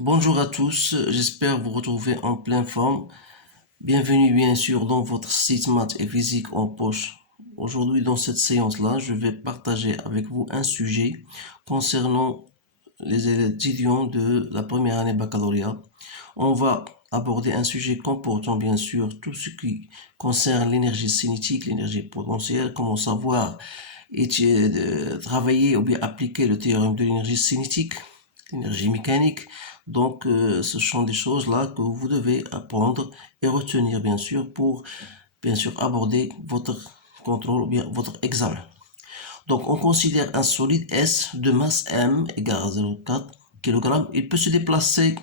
Bonjour à tous, j'espère vous retrouver en pleine forme. Bienvenue bien sûr dans votre site maths et physique en poche. Aujourd'hui dans cette séance-là, je vais partager avec vous un sujet concernant les étudiants de la première année baccalauréat. On va aborder un sujet comportant bien sûr tout ce qui concerne l'énergie cinétique, l'énergie potentielle, comment savoir travailler ou bien appliquer le théorème de l'énergie cinétique, l'énergie mécanique. Donc, ce sont des choses-là que vous devez apprendre et retenir, bien sûr, pour, bien sûr, aborder votre contrôle ou bien votre examen. Donc, on considère un solide S de masse M égale à 0,4 kg. Il peut se déplacer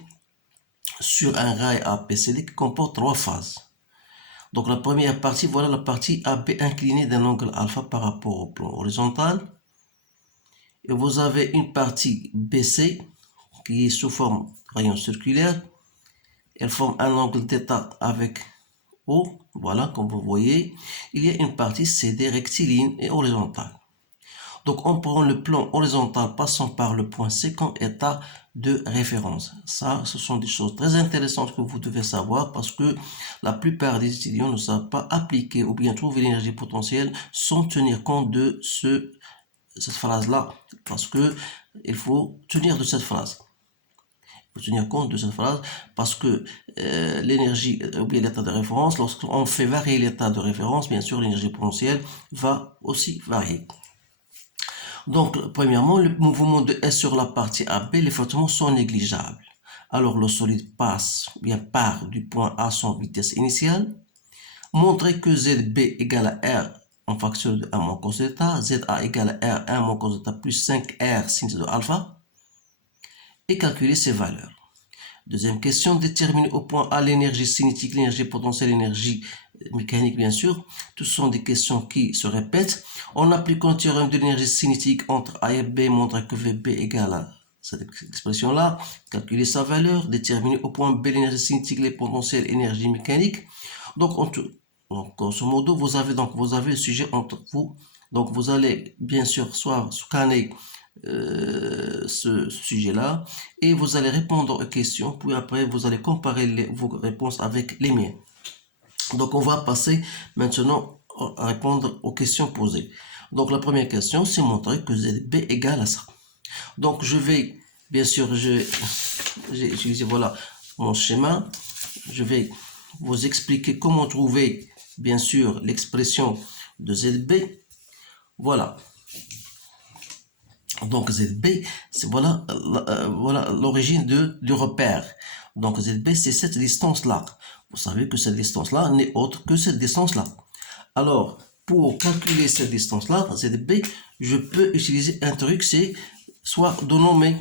sur un rail ABCD qui comporte trois phases. Donc, la première partie, voilà la partie AB inclinée d'un angle alpha par rapport au plan horizontal. Et vous avez une partie BC qui est sous forme rayon circulaire. Elle forme un angle θ avec O. Voilà, comme vous voyez. Il y a une partie CD rectiligne et horizontale. Donc, on prend le plan horizontal passant par le point C comme état de référence. Ça, ce sont des choses très intéressantes que vous devez savoir parce que la plupart des étudiants ne savent pas appliquer ou bien trouver l'énergie potentielle sans tenir compte de cette phrase-là. Parce que il faut tenir de cette phrase. Il faut tenir compte de cette phrase parce que l'énergie ou bien l'état de référence, lorsqu'on fait varier l'état de référence, bien sûr, l'énergie potentielle va aussi varier. Donc, premièrement, le mouvement de S sur la partie AB, les frottements sont négligeables. Alors, le solide passe, bien part du point A sans vitesse initiale. Montrer que ZB égale à R en facteur de 1 moins cos θ, ZA égale à R 1 moins cos θ plus 5R sin de alpha, et calculer ces valeurs. Deuxième question, déterminer au point A l'énergie cinétique, l'énergie potentielle, l'énergie mécanique, bien sûr. Ce sont des questions qui se répètent. En appliquant le théorème de l'énergie cinétique entre A et B, montre que VB égale à cette expression-là. Calculer sa valeur. Déterminer au point B l'énergie cinétique, les potentiels, l'énergie mécanique. Donc, grosso modo, vous avez le sujet entre vous. Donc, vous allez bien sûr soit scanner ce sujet-là et vous allez répondre aux questions, puis après vous allez comparer vos réponses avec les miennes. Donc on va passer maintenant à répondre aux questions posées. Donc la première question, c'est montrer que ZB égale à ça. Donc je vais, bien sûr, j'ai utilisé voilà mon schéma. Je vais vous expliquer comment trouver, bien sûr, l'expression de ZB. Voilà. Donc ZB, c'est voilà l'origine du repère. Donc ZB, c'est cette distance-là. Vous savez que cette distance-là n'est autre que cette distance-là. Alors, pour calculer cette distance-là, ZB, je peux utiliser un truc, c'est soit de nommer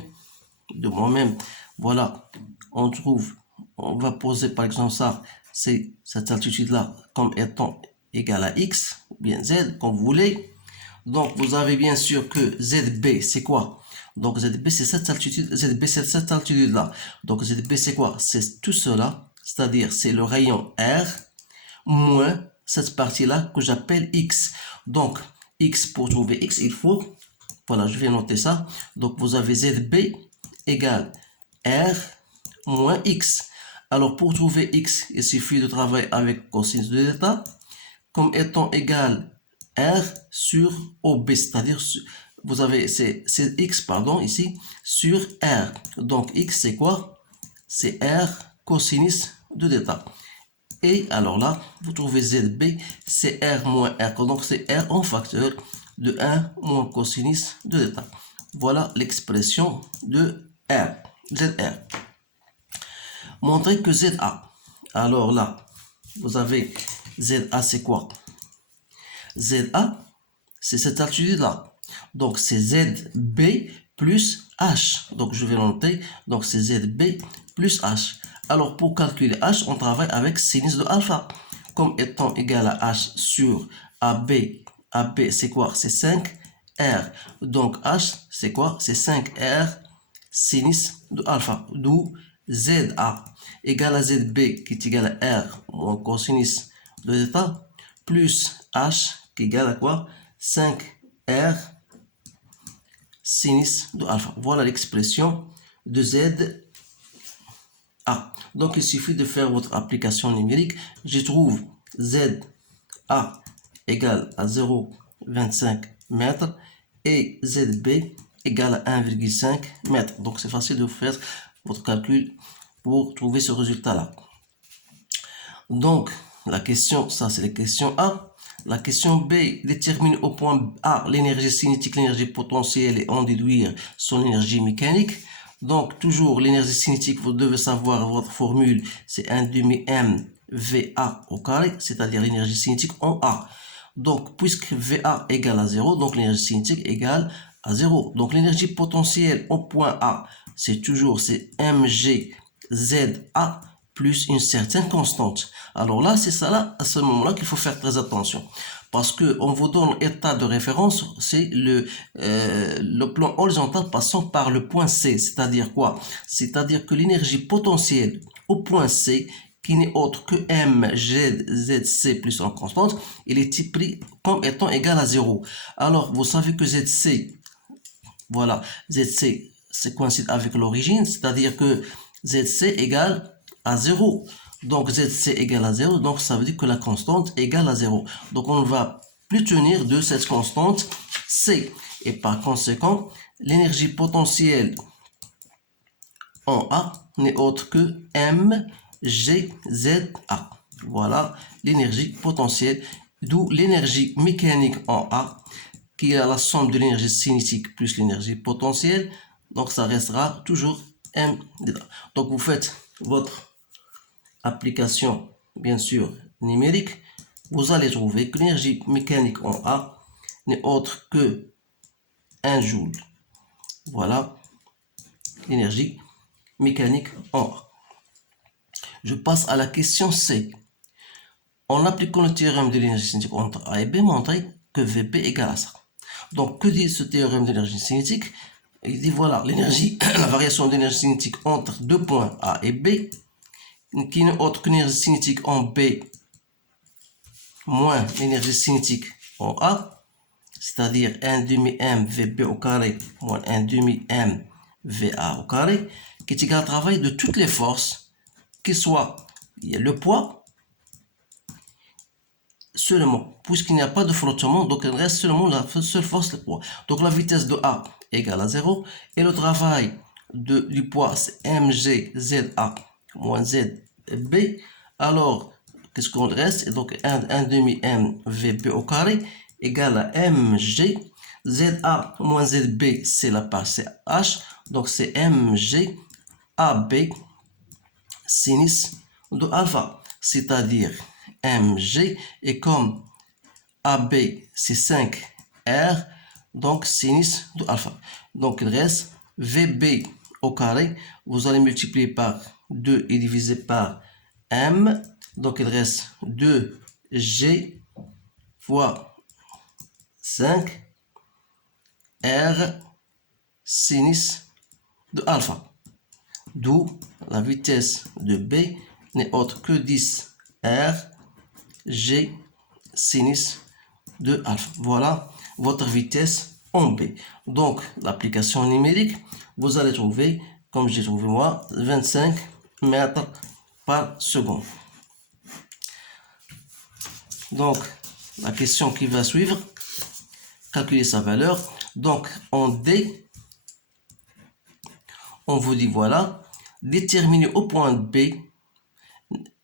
de moi-même. Voilà, on va poser par exemple ça, c'est cette altitude-là comme étant égale à X, ou bien Z, comme vous voulez. Donc, vous avez bien sûr que ZB, c'est quoi? Donc, ZB, c'est cette altitude, ZB, c'est cette altitude-là. Donc, ZB, c'est quoi? C'est tout cela, c'est-à-dire, c'est le rayon R moins cette partie-là que j'appelle X. Donc, X, pour trouver X, il faut, voilà, je vais noter ça. Donc, vous avez ZB égale R moins X. Alors, pour trouver X, il suffit de travailler avec cosinus de θ comme étant égal R sur OB, c'est-à-dire vous avez c'est X pardon ici sur R. Donc X c'est quoi? C'est R cosinus de θ. Et alors là, vous trouvez ZB, c'est R moins R, donc c'est R en facteur de 1 moins cosinus de θ. Voilà l'expression de R, ZR. Montrez que ZA. Alors là, vous avez ZA c'est quoi? ZA, c'est cette altitude-là. Donc, c'est ZB plus H. Donc, je vais noter. Donc, c'est ZB plus H. Alors, pour calculer H, on travaille avec sinus de alpha. Comme étant égal à H sur AB. AB, c'est quoi? C'est 5R. Donc, H, c'est quoi? C'est 5R sinus de alpha. D'où ZA égale à ZB qui est égal à R moins cosinus de θ plus H qui est égal à quoi? 5R sinus de alpha. Voilà l'expression de Z A. Donc, il suffit de faire votre application numérique. Je trouve ZA égale à 0,25 mètres et ZB égale à 1,5 mètres. Donc, c'est facile de faire votre calcul pour trouver ce résultat-là. Donc, la question, ça c'est la question A. La question B, détermine au point A l'énergie cinétique, l'énergie potentielle et en déduire son énergie mécanique. Donc, toujours l'énergie cinétique, vous devez savoir votre formule, c'est 1 demi m VA au carré, c'est-à-dire l'énergie cinétique en A. Donc, puisque VA égale à 0, donc l'énergie cinétique égale à 0. Donc, l'énergie potentielle au point A, c'est toujours mgZA plus une certaine constante. Alors là, c'est ça là, à ce moment-là qu'il faut faire très attention. Parce que on vous donne état de référence, c'est le plan horizontal passant par le point C. C'est-à-dire quoi? C'est-à-dire que l'énergie potentielle au point C, qui n'est autre que mgZC plus une constante, il est pris comme étant égal à 0. Alors, vous savez que ZC, voilà, ZC, c'est coïncide avec l'origine, c'est-à-dire que ZC égale à 0. Donc ZC égale à 0, donc ça veut dire que la constante égale à 0. Donc on ne va plus tenir de cette constante C. Et par conséquent, l'énergie potentielle en A n'est autre que mgZA. Voilà l'énergie potentielle, d'où l'énergie mécanique en A, qui est la somme de l'énergie cinétique plus l'énergie potentielle. Donc ça restera toujours m. Donc vous faites votre application, bien sûr, numérique. Vous allez trouver que l'énergie mécanique en A n'est autre que 1 joule. Voilà l'énergie mécanique en A. Je passe à la question C. En appliquant le théorème de l'énergie cinétique entre A et B, montrez que VB égale à ça. Donc, que dit ce théorème de l'énergie cinétique? Il dit voilà, l'énergie, la variation d'énergie cinétique entre deux points A et B, qui n'est autre que l'énergie cinétique en B moins l'énergie cinétique en A, c'est-à-dire 1 demi m VB au carré moins 1 demi m VA au carré, qui est égal au travail de toutes les forces, qu'il soit le poids, seulement, puisqu'il n'y a pas de frottement, donc il reste seulement la seule force, le poids. Donc la vitesse de A égale à 0, et le travail du poids, c'est mgZA moins ZB. Alors, qu'est-ce qu'on reste? Et donc 1 demi m VB au carré égale à mg. ZA moins ZB, c'est la part CH, donc c'est mg AB sinus de alpha, c'est-à-dire mg, et comme AB c'est 5R, donc sinus de alpha. Donc il reste VB au carré, vous allez multiplier par 2 et diviser par M, donc il reste 2G fois 5R sinus de alpha. D'où la vitesse de B n'est autre que 10R G sinus de alpha. Voilà votre vitesse en B. Donc, l'application numérique, vous allez trouver, comme j'ai trouvé moi, 25 mètres par seconde. Donc, la question qui va suivre, calculer sa valeur. Donc, en D, on vous dit voilà, déterminer au point B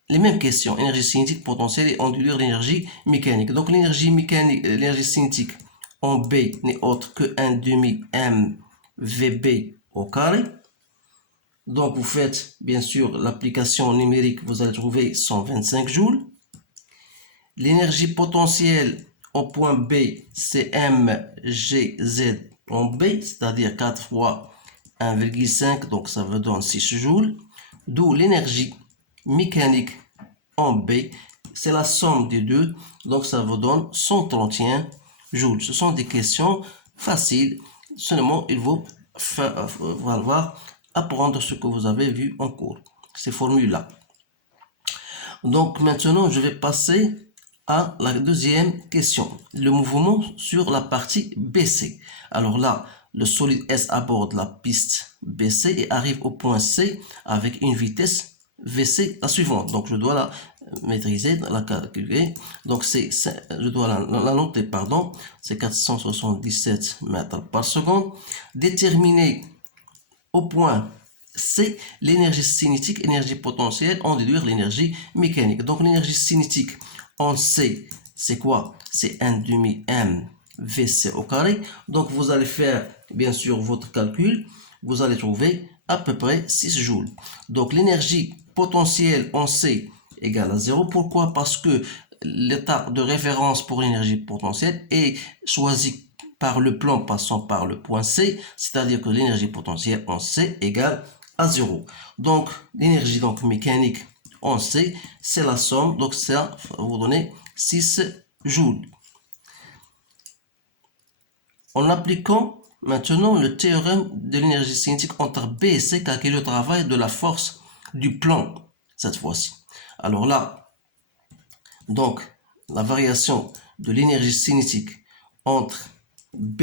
les mêmes questions, énergie cinétique potentielle et ondulure l'énergie mécanique. Donc l'énergie mécanique, l'énergie cinétique en B n'est autre que 1 demi m VB au carré. Donc vous faites bien sûr l'application numérique, vous allez trouver 125 joules. L'énergie potentielle au point B, c'est mgz en B, c'est-à-dire 4 fois 1,5, donc ça veut donner 6 joules. D'où l'énergie mécanique en B, c'est la somme des deux, donc ça vous donne 131 joules. Ce sont des questions faciles, seulement il faut falloir apprendre ce que vous avez vu en cours, ces formules-là. Donc maintenant, je vais passer à la deuxième question, le mouvement sur la partie BC. Alors là, le solide S aborde la piste BC et arrive au point C avec une vitesse VC la suivante. Donc, je dois la maîtriser, la calculer. Donc, je dois la noter, pardon. C'est 477 mètres par seconde. Déterminer au point C l'énergie cinétique, énergie potentielle, en déduire l'énergie mécanique. Donc, l'énergie cinétique, on sait, c'est quoi? C'est 1 demi M VC au carré. Donc, vous allez faire, bien sûr, votre calcul. Vous allez trouver à peu près 6 joules. Donc, l'énergie potentielle, on sait, égale à 0. Pourquoi? Parce que l'état de référence pour l'énergie potentielle est choisi par le plan passant par le point C, c'est-à-dire que l'énergie potentielle en C égale à 0. Donc, l'énergie mécanique en C, c'est la somme, donc ça va vous donner 6 joules. En appliquant maintenant le théorème de l'énergie cinétique entre B et C, calculer le travail de la force du plan, cette fois-ci. Alors là, donc, la variation de l'énergie cinétique entre B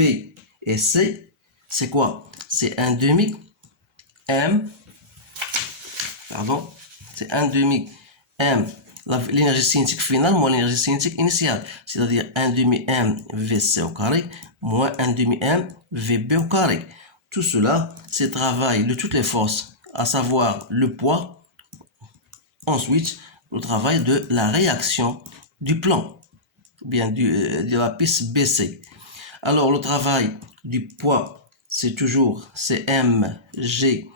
et C, c'est quoi? C'est 1 demi M, pardon, c'est 1 demi M, l'énergie cinétique finale moins l'énergie cinétique initiale, c'est-à-dire 1 demi M VC au carré moins 1 demi M VB au carré. Tout cela, c'est le travail de toutes les forces, à savoir le poids, ensuite le travail de la réaction du plan, bien de la piste BC. Alors, le travail du poids, c'est toujours CMG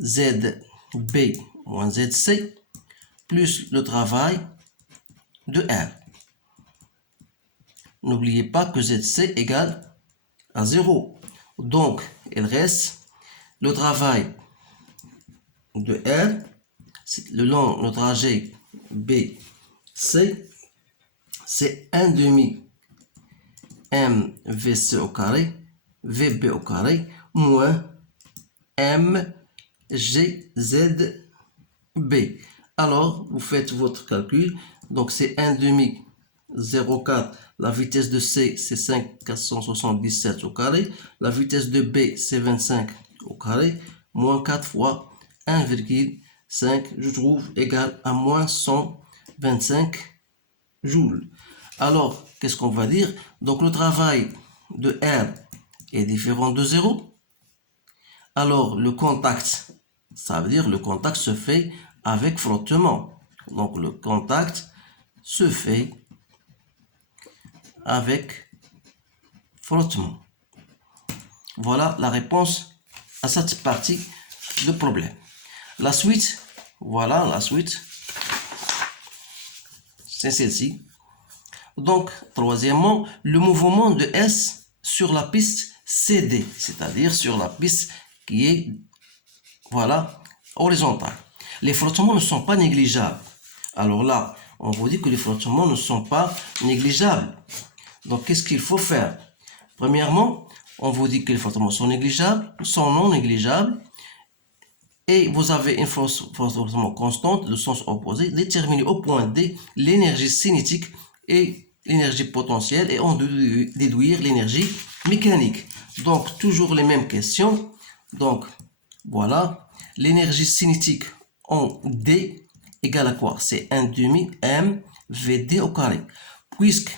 ZB moins ZC, plus le travail de R. N'oubliez pas que ZC égale à 0. Donc, il reste le travail de R, le long le trajet BC, c'est 1 demi MVC au carré, VB au carré, moins MGZB. Alors, vous faites votre calcul. Donc, c'est 1 demi 0,4. La vitesse de C, c'est 5,477 au carré. La vitesse de B, c'est 25 au carré. Moins 4 fois 1,5, je trouve, égal à moins 125 joules. Alors, qu'est-ce qu'on va dire? Donc, le travail de R est différent de 0. Alors, le contact, ça veut dire le contact se fait avec frottement. Donc, le contact se fait avec frottement. Voilà la réponse à cette partie de problème. La suite, voilà la suite, c'est celle-ci. Donc, troisièmement, le mouvement de S sur la piste CD, c'est-à-dire sur la piste qui est, voilà, horizontale. Les frottements ne sont pas négligeables. Alors là, on vous dit que les frottements ne sont pas négligeables. Donc, qu'est-ce qu'il faut faire? Premièrement, on vous dit que les frottements sont négligeables, sont non négligeables, et vous avez une force de frottement constante, le sens opposé, déterminer au point D l'énergie cinétique et l'énergie potentielle et en déduire l'énergie mécanique. Donc, toujours les mêmes questions. Donc, voilà, l'énergie cinétique en D égale à quoi? C'est 1 demi M VD au carré. Puisque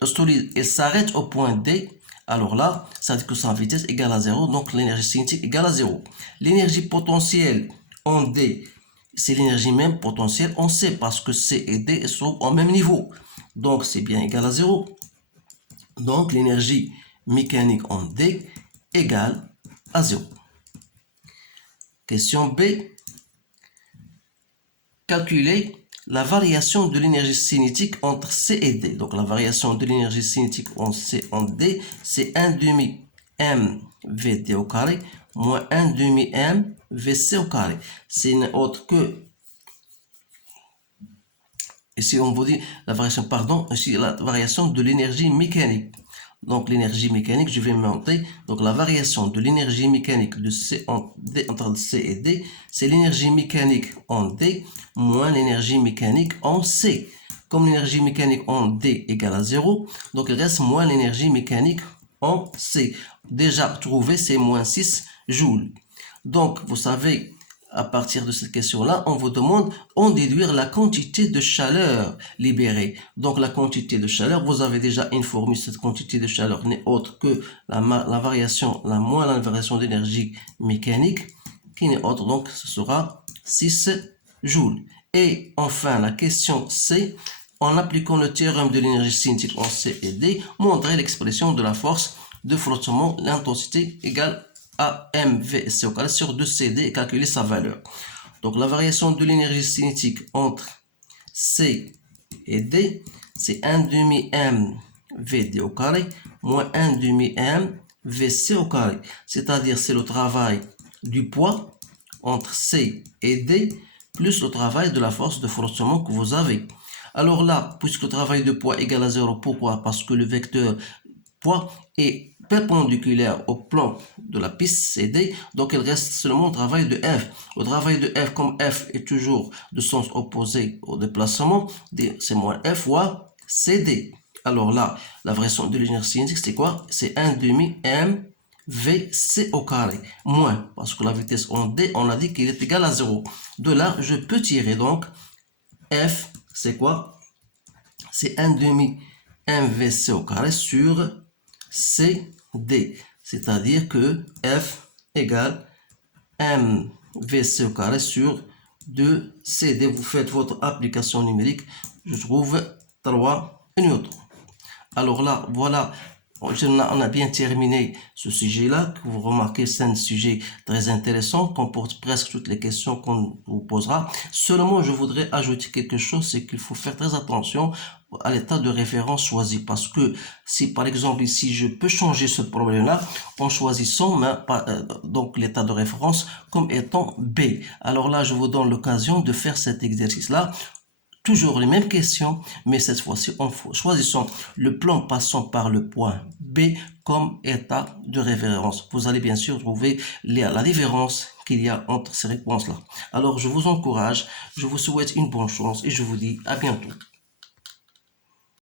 le solide s'arrête au point D, alors là, ça veut dire que sa vitesse égale à 0, donc l'énergie cinétique égale à 0. L'énergie potentielle en D, c'est l'énergie même potentielle en C, parce que C et D sont au même niveau. Donc, c'est bien égal à 0. Donc, l'énergie mécanique en D égale à 0. Question B. Calculer la variation de l'énergie cinétique entre C et D. Donc, la variation de l'énergie cinétique en C et en D, c'est 1 demi M VD au carré moins 1 demi M VC au carré. C'est autre que, ici on vous dit la variation, pardon, ici la variation de l'énergie mécanique. Donc, l'énergie mécanique, je vais monter. Donc, la variation de l'énergie mécanique de C en D, entre C et D, c'est l'énergie mécanique en D moins l'énergie mécanique en C. Comme l'énergie mécanique en D égale à 0, donc il reste moins l'énergie mécanique en C. déjà trouvé, c'est moins 6 joules. Donc, vous savez, à partir de cette question-là, on vous demande en déduire la quantité de chaleur libérée. Donc, la quantité de chaleur, vous avez déjà une formule, cette quantité de chaleur n'est autre que la variation, moins la variation d'énergie mécanique, qui n'est autre, donc ce sera 6 joules. Et enfin, la question C, en appliquant le théorème de l'énergie cinétique en C et D, montrer l'expression de la force de frottement, l'intensité égale à mv au carré sur 2cd et calculer sa valeur. Donc la variation de l'énergie cinétique entre C et D, c'est 1 demi mvd au carré moins 1 demi mvc au carré. C'est-à-dire c'est le travail du poids entre C et D plus le travail de la force de frottement que vous avez. Alors là, puisque le travail de poids égale à 0, pourquoi? Parce que le vecteur poids est perpendiculaire au plan de la piste CD, donc il reste seulement le travail de F. Le travail de F, comme F est toujours de sens opposé au déplacement, c'est moins F fois CD. Alors là, la variation de l'énergie cinétique, c'est quoi? C'est 1 demi mvc au carré, moins, parce que la vitesse en D, on a dit qu'il est égal à 0. De là, je peux tirer donc F, c'est quoi? C'est 1 demi mvc au carré sur CD, c'est-à-dire que F égale mvc au carré sur 2CD. Vous faites votre application numérique, je trouve 3 newtons. Alors là, voilà, on a bien terminé ce sujet-là. Vous remarquez, c'est un sujet très intéressant, comporte presque toutes les questions qu'on vous posera. Seulement, je voudrais ajouter quelque chose, c'est qu'il faut faire très attention à l'état de référence choisi, parce que si par exemple ici je peux changer ce problème-là en choisissant donc l'état de référence comme étant B. Alors là, je vous donne l'occasion de faire cet exercice-là. Toujours les mêmes questions, mais cette fois-ci en choisissant le plan passant par le point B comme état de référence. Vous allez bien sûr trouver la différence qu'il y a entre ces réponses-là. Alors je vous encourage, je vous souhaite une bonne chance et je vous dis à bientôt.